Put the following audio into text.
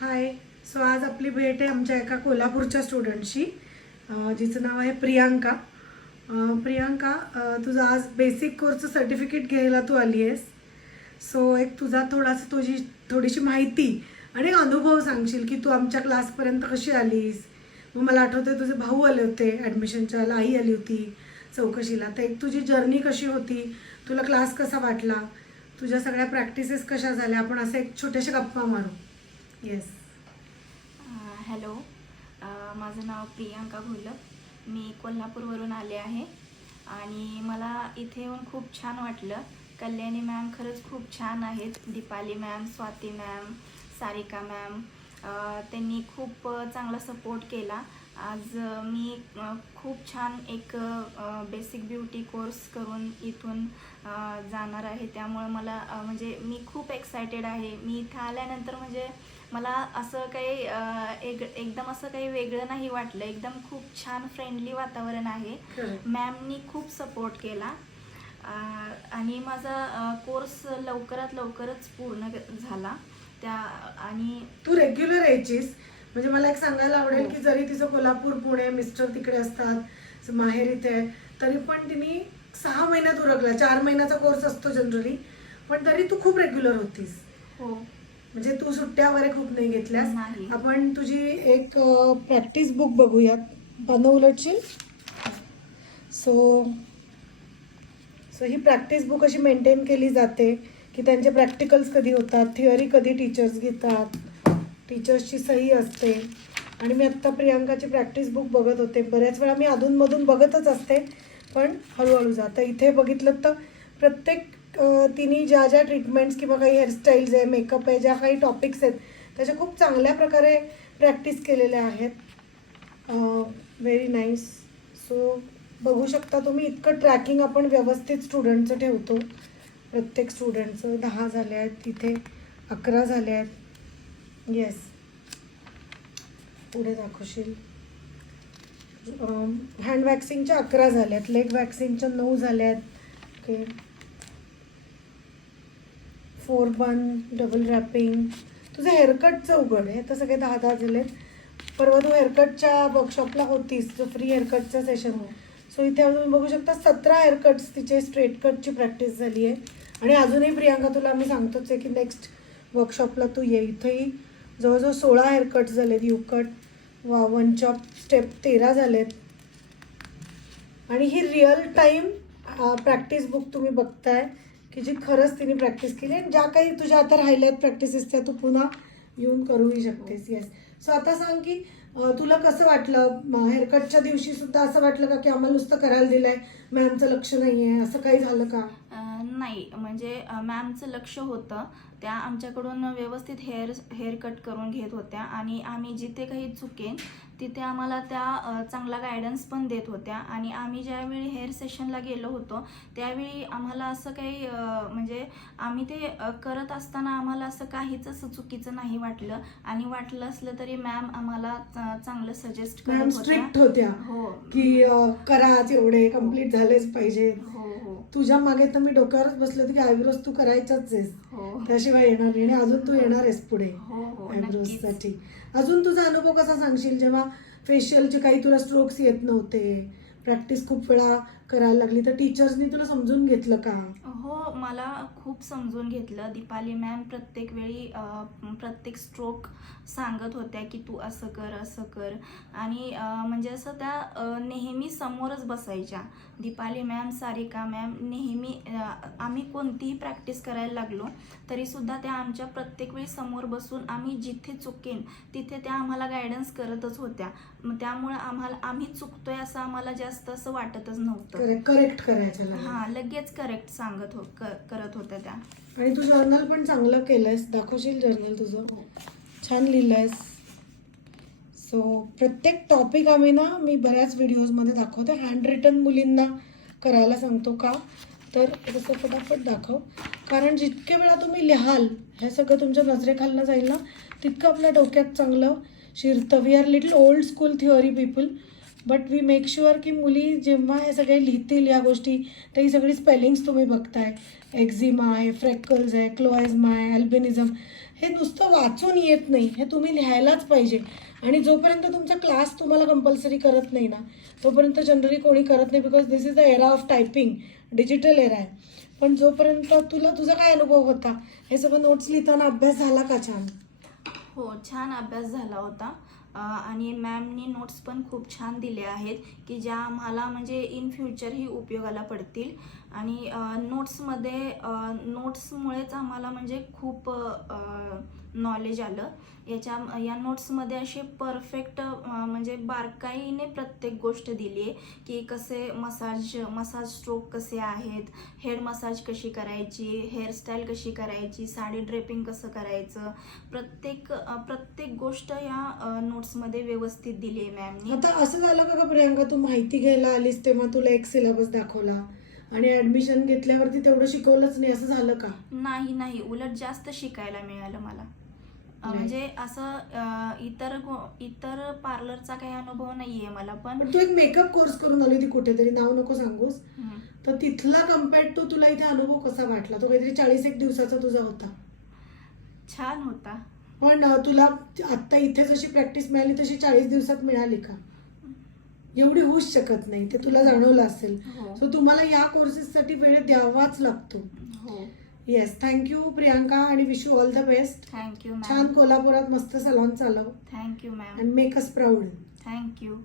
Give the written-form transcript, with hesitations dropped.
हाय. So आज आपली भेट आहे आमच्या एका कोल्हापूरच्या स्टुडंटशी, जिचं नाव आहे प्रियांका. प्रियांका, तुझं आज बेसिक कोर्सचं सर्टिफिकेट घ्यायला तू आली आहेस. सो एक तुझी थोडीशी माहिती आणि एक अनुभव सांगशील की तू आमच्या क्लासपर्यंत कशी आलीस. मग मला आठवतं तुझे भाऊ आले होते ॲडमिशनच्या, आई आली होती चौकशीला. तर एक तुझी जर्नी कशी होती, तुला क्लास कसा वाटला, तुझ्या सगळ्या प्रॅक्टिसेस कशा झाल्या, आपण असे एक छोटेसे गप्पा मारू. येस. हॅलो, माझं नाव प्रियांका घोलप. मी कोल्हापूरवरून आले आहे आणि मला इथे येऊन खूप छान वाटलं. कल्याणी मॅम खरंच खूप छान आहेत. Deepali ma'am, Swati ma'am, Sarika ma'am, त्यांनी खूप चांगला सपोर्ट केला. आज मी खूप छान एक बेसिक ब्युटी कोर्स करून इथून जाणार आहे. त्यामुळे मला म्हणजे मी खूप एक्सायटेड आहे. मी इथं आल्यानंतर म्हणजे मला असं काही एकदम असं काही वेगळं नाही वाटलं. एकदम खूप छान फ्रेंडली वातावरण आहे. मॅमनी खूप सपोर्ट केला आणि माझा कोर्स लवकरात लवकरच पूर्ण झाला. आणि तू रेग्युलर यायचीस म्हणजे मला एक सांगायला आवडेल की जरी तिचं कोल्हापूर, पुणे, मिस्टर तिकडे असतात, माहेर इथे आहे, तरी पण तिने 6 महिन्यात उरकला. 4 महिन्याचा कोर्स असतो जनरली, पण तरी तू खूप रेग्युलर होतीस. हो, म्हणजे तू सुट्ट्या वगैरे खूप नाही घेतल्यास. नाही. आपण तुझी एक प्रॅक्टिस बुक बघूयात. पानं उलटशील. सो सो ही प्रॅक्टिस बुक अशी मेंटेन केली जाते की त्यांचे प्रॅक्टिकल्स कधी होतात, थिअरी कधी टीचर्स घेतात, टीचर्सची सही असते. आणि मी आत्ता प्रियांकाची प्रॅक्टिस बुक बघत होते. बऱ्याच वेळा मी अधूनमधून बघतच असते, पण हळूहळू जातं. इथे बघितलं तर प्रत्येक तिने ज्या ज्या ट्रीटमेंट्स किंवा काही हेअरस्टाईल्स आहे, मेकअप आहे, ज्या काही टॉपिक्स आहेत त्याच्या खूप चांगल्या प्रकारे प्रॅक्टिस केलेल्या आहेत. Very nice. सो बघू शकता तुम्ही, इतकं ट्रॅकिंग आपण व्यवस्थित स्टुडंटचं ठेवतो. प्रत्येक स्टुडंटचं 10 झाले आहेत, तिथे 11 झाले आहेत. येस, पुढे दाखवशील. हँड वॅक्सिंगच्या 11 झाल्या आहेत, लेग वॅक्सिंगच्या 9 झाल्या आहेत. ओके, 4 बन, डबल रॅपिंग. तुझं हेअरकटचं उघड आहे तर सगळे 10 झाले आहेत. परवा तू हेअरकटच्या वर्कशॉपला होतीस, जो फ्री हेअरकटचं सेशन. सो इथे तुम्ही बघू शकता 17 हेअरकट्स तिचे स्ट्रेट कटची प्रॅक्टिस झाली आहे. आणि अजूनही प्रियांका तुला आम्ही सांगतोच आहे की नेक्स्ट वर्कशॉपला तू ये. इथेही जवळजवळ 16 हेअरकट्स झालेत. You cut, one chop, step 13 झालेत. आणि ही रिअल टाईम प्रॅक्टिस बुक तुम्ही बघताय की जी खरंच तिने प्रॅक्टिस केली. आणि ज्या काही तुझ्या आता राहिल्यात प्रॅक्टिसेस त्या तू पुन्हा येऊन करूही शकतेस. येस. सो आता सांग की तुला कसं वाटलं. हेअरकटच्या दिवशी सुद्धा असं वाटलं का की आम्हाला नुसतं करायला दिलंय, मॅमचं लक्ष नाही आहे, असं काही झालं का? नाही, म्हणजे मॅमचं लक्ष होतं. त्या आमच्याकडून व्यवस्थित हेअर कट करून घेत होत्या आणि आम्ही जिथे काही चुकेन तिथे आम्हाला त्या चांगला गायडन्स पण देत होत्या. आणि आम्ही ज्यावेळी हेअर सेशनला गेलो होतो त्यावेळी आम्हाला असं काही म्हणजे आम्ही ते करत असताना आम्हाला असं काहीच असं चुकीचं नाही वाटलं. आणि वाटलं असलं तरी मॅम आम्हाला चांगलं सजेस्ट करत होत्या. स्ट्रिक्ट होत्या. हो, की करा, एवढे कम्प्लीट झालेच पाहिजे. हो, हो, तुझ्या मागे तर मी डोक्यावरच बसले होते की आयब्रोज तू करायचाच आहेस, हो, त्याशिवाय येणार नाही. आणि अजून तू येणार आहेस पुढे हो, हो, आयब्रोजसाठी. अजून तुझा अनुभव कसा सांगशील जेव्हा फेशियलचे काही तुला स्ट्रोक्स येत नव्हते, प्रॅक्टिस खूप वेळा करायला लागली, तर टीचर्सनी तुला समजून घेतलं का? हो, मला खूप समजून घेतलं. दीपाली मॅम प्रत्येक वेळी प्रत्येक स्ट्रोक सांगत होत्या की तू असं कर, असं कर. आणि म्हणजे असं त्या नेहमी समोरच बसायच्या. दीपाली मॅम, सारिका मॅम नेहमी आम्ही कोणतीही प्रॅक्टिस करायला लागलो तरीसुद्धा त्या आमच्या प्रत्येक वेळी समोर बसून आम्ही जिथे चुकेन तिथे त्या आम्हाला गायडन्स करतच होत्या. मग त्यामुळे आम्ही चुकतोय असं आम्हाला जास्त असं वाटतच नव्हतं. करेक्ट करायचं. हां, लगेच करेक्ट करत होत्या त्या. आणि तू जर्नल पण चांगलं केलंयस, दाखवशील जर्नल तुझं? छान लिहिलंयस. सो प्रत्येक टॉपिक आम्ही ना, मी बऱ्याच व्हिडिओजमध्ये दाखवते. हँड रिटन मुलींना करायला सांगतो का, तर तसं फटाफट दाखव. कारण जितके वेळा तुम्ही लिहाल हे सगळं तुमच्या नजरेखालनं जाईल ना, तितकं आपल्या डोक्यात चांगलं शिरतं. We are little old school theory people, but we make sure की मुली जेव्हा हे सगळे लिहितील या गोष्टी, तर ही सगळी स्पेलिंग्स तुम्ही बघताय. एक्झिमा आहे, फ्रेकल्स आहे, क्लोएझमा आहे, अल्बिनिझम, हे नुसतं वाचून येत नाही, हे तुम्ही लिहायलाच पाहिजे. आणि जोपर्यंत तुमचा क्लास तुम्हाला कंपल्सरी करत नाही ना, तोपर्यंत जनरली कोणी करत नाही, because this is the era of typing, digital era आहे. पण जोपर्यंत तुझा काय अनुभव होता, हे सगळं नोट्स लिहिताना अभ्यास झाला का छान? हो, छान अभ्यास झाला होता. आणि मॅमनी नोट्स पण खूप छान दिले आहेत की ज्या आम्हाला म्हणजे इन फ्युचरही उपयोगाला पडतील. आणि नोट्समुळेच आम्हाला म्हणजे खूप नॉलेज आलं. या नोट्समध्ये असे परफेक्ट म्हणजे बारकाईने प्रत्येक गोष्ट दिली आहे की कसे मसाज स्ट्रोक कसे आहेत, हेड मसाज कशी करायची, हेअरस्टाईल कशी करायची, साडी ड्रेपिंग कसं करायचं, प्रत्येक गोष्ट या नोट्समध्ये व्यवस्थित दिली आहे मॅमनी. आता असं झालं का प्रियांका, तू माहिती घ्यायला आलीस तेव्हा तुला एक सिलेबस दाखवला आणि ऍडमिशन घेतल्यावरती तेवढं शिकवलंच नाही, असं झालं का? नाही, उलट जास्त शिकायला मिळालं मला. म्हणजे असं इतर पार्लरचा काही अनुभव नाहीये मला. पण तू एक मेकअप कोर्स करून आली होती कुठेतरी, नाव नको सांगूस, हम्म. तर तिथला कम्पेअर्ड टू तुला इथे अनुभव कसा वाटला? तो काहीतरी 41 दिवसाचा तुझा होता. छान होता. पण तुला आता इथे जशी प्रॅक्टिस मिळाली तशी 40 दिवसात मिळाली का? एवढी होऊच शकत नाही, ते तुला जाणवलं असेल. हो. सो तुम्हाला या कोर्सेससाठी वेळ द्यावाच लागतो. हो, येस, थँक्यू प्रियांका आणि wish you all the best. Thank you ma'am. छान कोल्हापुरात मस्त सलॉन चालव thank you ma'am. And make us proud. Thank you.